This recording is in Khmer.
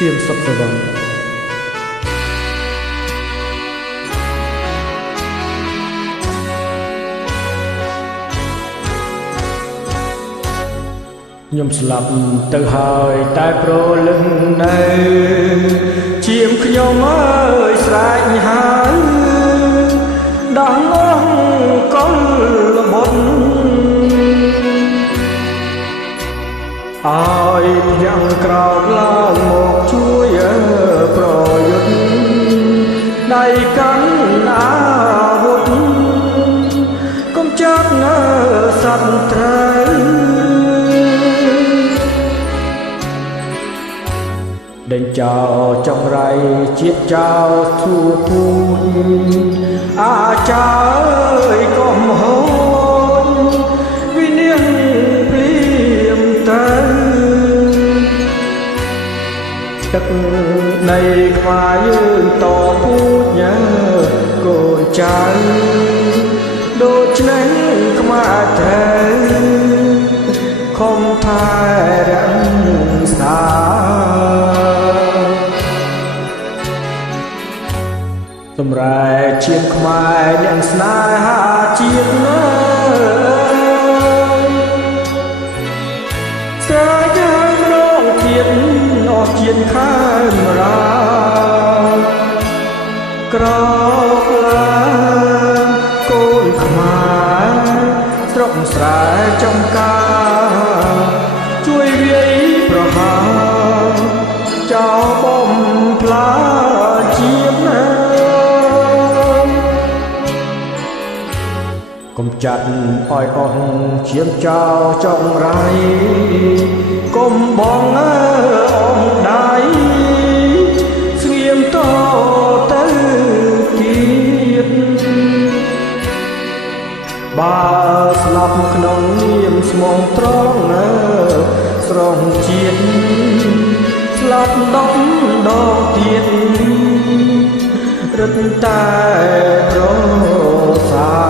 សៀមសុខសវណ្ណខ្ញុំស្លាប់ទៅហើយតែប្រលឹងនៅជាមខ្ញុំអើយស្រែកហើយដោះអស់កលបុតឲ្យយ៉ាងក្រោកឡើងមកជួយប្រយុទ្ធដៃកាន់អាវុធកុំចាប់នៅសត្រូវដេញចោលចង្រៃជាតិចោលធួពូជអាចើយកុំហូចវិនាងព្រាមទៅទឹកនៃខ្វាយយើងតពូជញើកូនចៅដូចឆ្នាំខ្មាស់ទៅខំថែរក្សាសម្រែឈាមខ្មែរអ្នកស្នេហាជាតិណាស្រាយហើយម្ដងទៀតអស់ជាតិខែមរាក្រឡើងកូនខ្មែរស្រុកស្រែចំការជួយវាយប្រហារចោលបំផ្លាជាតិណាកុំចាត់ឲ្យអស់ឈាមចោលចង្រៃកុំបងអងដៃស្ងៀមតទៅទៀតបើស្លាប់ក្នុងនាមស្មងត្រង់ស្រងជាតិស្លាប់ដប់ដងទៀតរឹតតែប្រសា